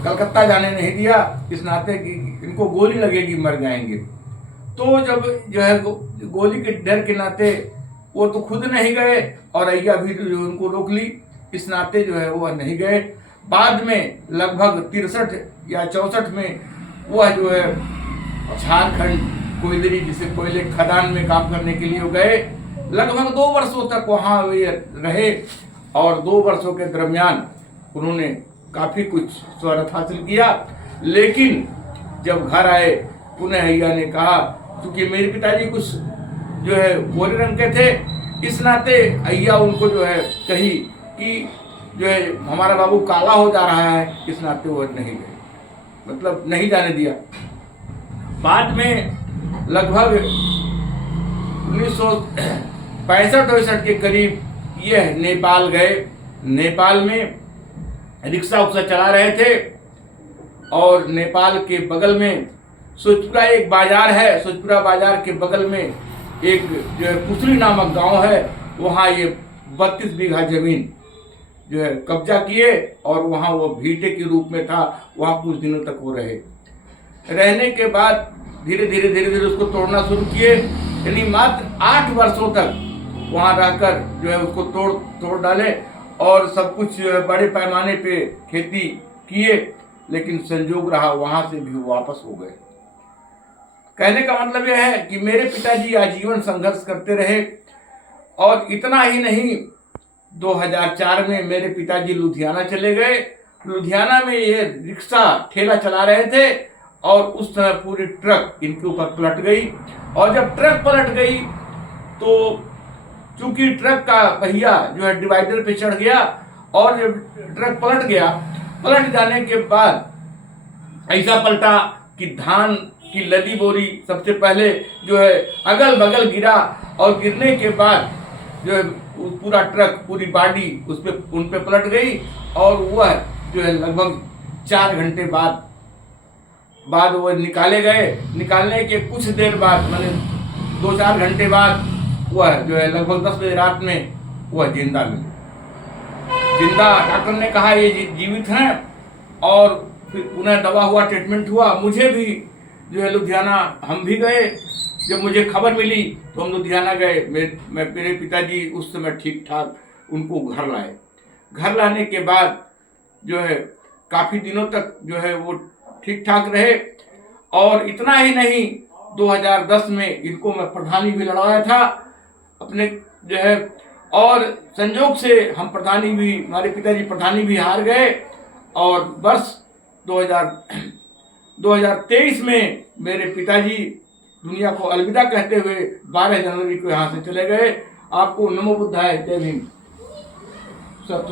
कलकत्ता जाने नहीं दिया, इस नाते कि इनको गोली लगेगी, मर जाएंगे। तो जब जो है गोली के डर के नाते वो तो खुद नहीं गए और अय्या भी जो उनको रोक ली, इस नाते जो है वह नहीं गए। बाद में लगभग 63 या 64 में वह जो है झारखंड कोयलरी, जिसे कोयले खदान में काम करने के लिए गए। लगभग 2 वर्षों तक वहाँ वे रहे और 2 वर्षों के दरमियान उन्होंने काफ़ी कुछ शोहरत हासिल किया। लेकिन जब घर आए, पुनः अय्या ने कहा, क्योंकि मेरे पिताजी कुछ जो है गोरे रंग के थे, इस नाते अय्या उनको जो है कही कि जो है हमारा बाबू काला हो जा रहा है, इस नाते वो नहीं गए, मतलब नहीं जाने दिया। बाद में लगभग 1965-68 के करीब यह नेपाल गए। नेपाल में रिक्शा उक्सा चला रहे थे और नेपाल के बगल में सोचपुरा एक बाजार है, सोचपुरा बाजार के बगल में एक जो है पुसली नामक गांव है, वहाँ ये 32 बीघा जमीन जो है कब्जा किए और वहाँ वो भीटे के रूप में था, वहाँ कुछ दिनों तक वो रहे। रहने के बाद धीरे धीरे उसको तोड़ना शुरू किए, यानी मात्र 8 वर्षों तक वहाँ रहकर जो है उसको तोड़ डाले और सब कुछ बड़े पैमाने पे खेती किए। लेकिन संजोग रहा, वहाँ से भी वापस हो गए। कहने का मतलब यह है कि मेरे पिताजी आजीवन संघर्ष करते रहे। और इतना ही नहीं, 2004 में मेरे पिताजी लुधियाना चले गए। लुधियाना में ये रिक्शा ठेला चला रहे थे और उस समय पूरी ट्रक इनके ऊपर पलट गई। और जब ट्रक पलट गई तो चूंकि ट्रक का पहिया जो है डिवाइडर पे चढ़ गया और जब ट्रक पलट गया, पलट जाने के बाद ऐसा पलटा कि धान की लदी बोरी सबसे पहले जो है अगल बगल गिरा और गिरने के बाद जो है पूरा ट्रक, पूरी बॉडी उन पे पलट गई। और वह जो है लगभग 4 घंटे बाद वो निकाले गए। निकालने के कुछ देर बाद, माने 2-4 घंटे बाद, वह जो है लगभग 10 बजे रात में वह जिंदा मिले। जिंदा डॉक्टर ने कहा ये जीवित हैं। और फिर पुनः दवा हुआ, ट्रीटमेंट हुआ। मुझे भी जो है लुधियाना हम भी गए। जब मुझे खबर मिली तो हम लुधियाना गए। मेरे पिताजी उस समय ठीक ठाक उनको घर लाए। घर लाने के बाद जो है काफ़ी दिनों तक जो है वो ठीक ठाक रहे। और इतना ही नहीं, 2010 में इनको मैं प्रधानी भी लड़वाया था अपने जो है। और संजोग से हम प्रधानी भी, हमारे पिताजी प्रधानी भी हार गए। और वर्ष 2023 में मेरे पिताजी दुनिया को अलविदा कहते हुए 12 जनवरी को यहाँ से चले गए। आपको नमो बुद्धाय, जय भीम। सब